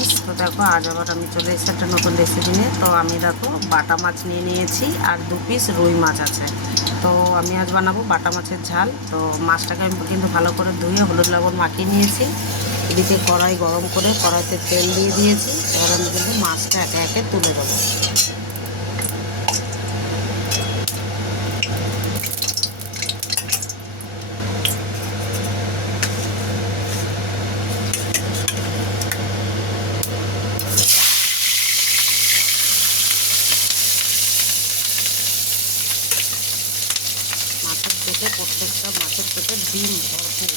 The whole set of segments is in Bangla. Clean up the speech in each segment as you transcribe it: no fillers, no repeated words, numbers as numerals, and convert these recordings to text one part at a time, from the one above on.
ফ্রেন্ডস, তো দেখো আজ আবার আমি চলে এসেছি একটা নতুন রেসিপি নিয়ে। তো আমি দেখো বাটা মাছ নিয়ে নিয়েছি আর 2 পিস রুই মাছ আছে। তো আমি আজ বানাবো বাটা মাছের ঝাল। তো মাছটাকে আমি কিন্তু ভালো করে ধুয়ে হলুদ লবণ মাখিয়ে নিয়েছি। এদিকে কড়াই গরম করে কড়াইতে তেল দিয়ে দিয়েছি। এবার আমি কিন্তু মাছটা একে একে তুলে দেবো। প্রত্যেকটা মাছের পেটে ডিম ভরপুর।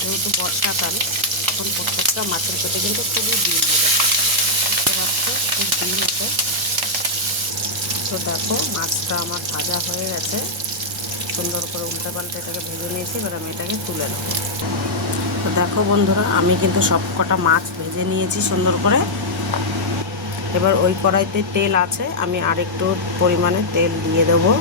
যেহেতু বর্ষাকাল, এখন প্রত্যেকটা মাছের পেটে কিন্তু খুবই ডিম হবে। বুঝতে পারছো, খুব ডিম আছে। তো দেখো মাছটা আমার ভাজা হয়ে গেছে, সুন্দর করে উল্টে পাল্টে এটাকে ভেজে নিয়েছি। এবার আমি এটাকে তুলে নেব। তো দেখো বন্ধুরা, আমি কিন্তু সব কটা মাছ ভেজে নিয়েছি সুন্দর করে। এবার ওই কড়াইতে তেল আছে, আমি আরেকটু পরিমাণে তেল দিয়ে দেবো।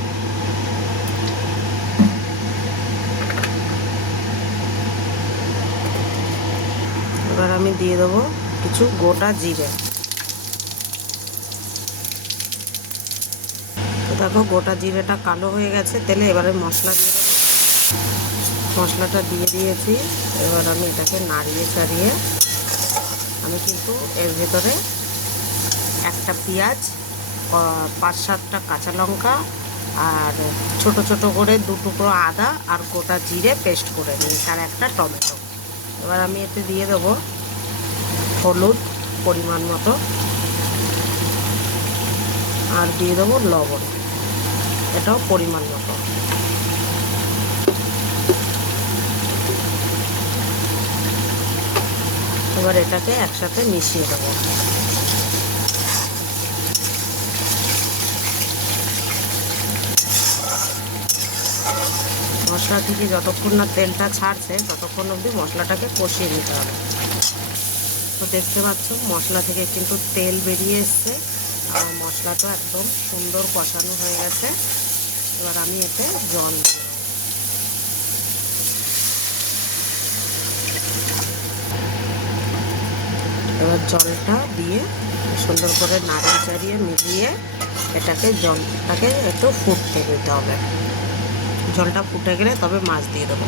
এবার আমি দিয়ে দেবো কিছু গোটা জিরে। তো দেখো গোটা জিরেটা কালো হয়ে গেছে তেলে। এবারে মশলা দিয়ে দেবো। মশলাটা দিয়ে দিয়েছি। এবার আমি এটাকে নাড়িয়ে চাড়িয়ে আমি কিন্তু এর ভেতরে একটা পেঁয়াজ, 5-7টা কাঁচা লঙ্কা আর ছোট ছোট করে 2 টুকরো আদা আর গোটা জিরে পেস্ট করে নিয়েছি আর একটা টমেটো। এবার আমি এতে দিয়ে দেবো হলুদ পরিমাণ মতো আর দিয়ে দেবো লবণ, এটাও পরিমাণ মতো। এবার এটাকে একসাথে মিশিয়ে দেবো। মশলা থেকে যতক্ষণ না তেলটা ছাড়ছে ততক্ষণ অবধি মশলাটাকে কষিয়ে নিতে হবে। তো দেখতে পাচ্ছ মশলা থেকে কিন্তু তেল বেরিয়ে এসছে আর মশলাটা একদম সুন্দর কষানো হয়ে গেছে। এবার আমি এতে জল দেব। এবার জলটা দিয়ে সুন্দর করে নাড়িয়ে চাড়িয়ে মিলিয়ে এটাকে জলটাকে একটু ফুটতে দিতে হবে। জলটা ফুটে গেলে তবে মাছ দিয়ে দেবো।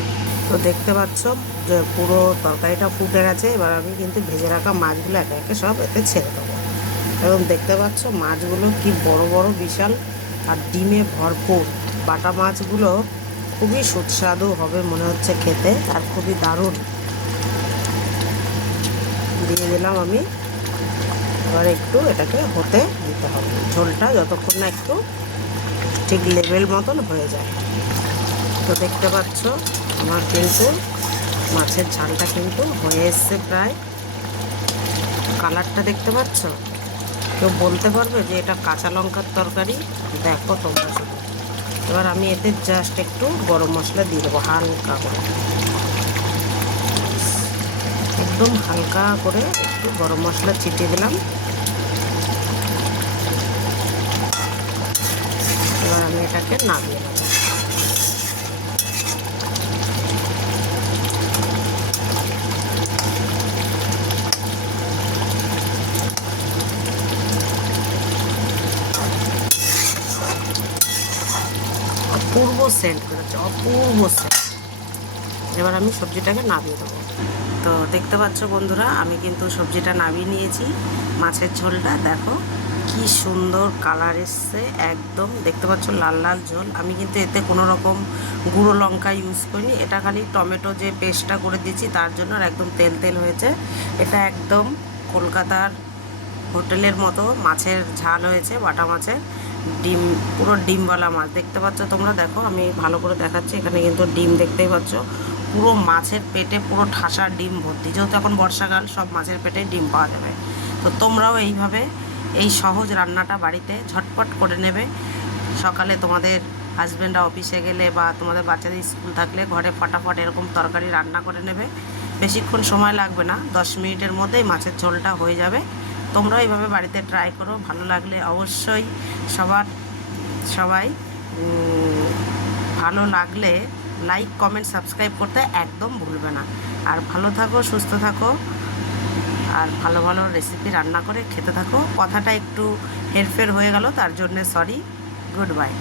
তো দেখতে পাচ্ছ যে পুরো তরকারিটা ফুটে গেছে। এবার আমি কিন্তু ভেজে রাখা মাছগুলো একে একে সব এতে ছেড়ে দেবো। এবং দেখতে পাচ্ছ মাছগুলো কি বড় বড় বিশাল আর ডিমে ভরপুর। বাটা মাছগুলো খুবই সুস্বাদু হবে মনে হচ্ছে খেতে, আর খুবই দারুণ। দিয়ে দিলাম আমি। এবার একটু এটাকে হতে দিতে হবে, ঝোলটা যতক্ষণ না একটু ঠিক লেভেল মতন হয়ে যায়। তো দেখতে পাচ্ছ আমার কিন্তু মাছের ঝালটা কিন্তু হয়ে এসছে প্রায়। কালারটা দেখতে পাচ্ছ? কেউ বলতে পারবে যে এটা কাঁচা লঙ্কার তরকারি? দেখো তোমরা শুধু। এবার আমি এতে জাস্ট একটু গরম মশলা দিয়ে দেবো হালকা করে, একদম হালকা করে একটু গরম মশলা ছিটিয়ে দিলাম। এবার আমি এটাকে নামিয়ে নেব। অপূর্ব সেন্ট করেছে, অপূর্ব সেন্ট। এবার আমি সবজিটাকে নামিয়ে দেবো। তো দেখতে পাচ্ছ বন্ধুরা, আমি কিন্তু সবজিটা নামিয়ে নিয়েছি। মাছের ঝোলটা দেখো কি সুন্দর কালার এসছে, একদম দেখতে পাচ্ছ লাল লাল ঝোল। আমি কিন্তু এতে কোনো রকম গুঁড়ো লঙ্কা ইউজ করিনি, এটা খালি টমেটো যে পেস্টটা করে দিয়েছি তার জন্য। আর একদম তেল তেল হয়েছে। এটা একদম কলকাতার হোটেলের মতো মাছের ঝাল হয়েছে, বাটা মাছের ডিম, পুরো ডিমওয়ালা মাছ। দেখতে পাচ্ছ তোমরা, দেখো আমি ভালো করে দেখাচ্ছি। এখানে কিন্তু ডিম দেখতেই পাচ্ছ, পুরো মাছের পেটে পুরো ঠাসা ডিম ভর্তি। যেহেতু এখন বর্ষাকাল, সব মাছের পেটে ডিম পাওয়া যাবে। তো তোমরাও এইভাবে এই সহজ রান্নাটা বাড়িতে ঝটপট করে নেবে। সকালে তোমাদের হাজব্যান্ডরা অফিসে গেলে বা তোমাদের বাচ্চাদের স্কুল থাকলে ঘরে ফটাফট এরকম তরকারি রান্না করে নেবে। বেশিক্ষণ সময় লাগবে না, 10 মিনিটের মধ্যেই মাছের ঝোলটা হয়ে যাবে। তোমরা এইভাবে বাড়িতে ট্রাই করো। ভালো লাগলে অবশ্যই সবাই ভালো লাগলে লাইক কমেন্ট সাবস্ক্রাইব করতে একদম ভুলবে না। আর ভালো থাকো, সুস্থ থাকো। আর ভালো ভালো রেসিপি রান্না করে খেতে থাকো। কথাটা একটু হেরফের হয়ে গেল, তার জন্যে সরি। Good bye.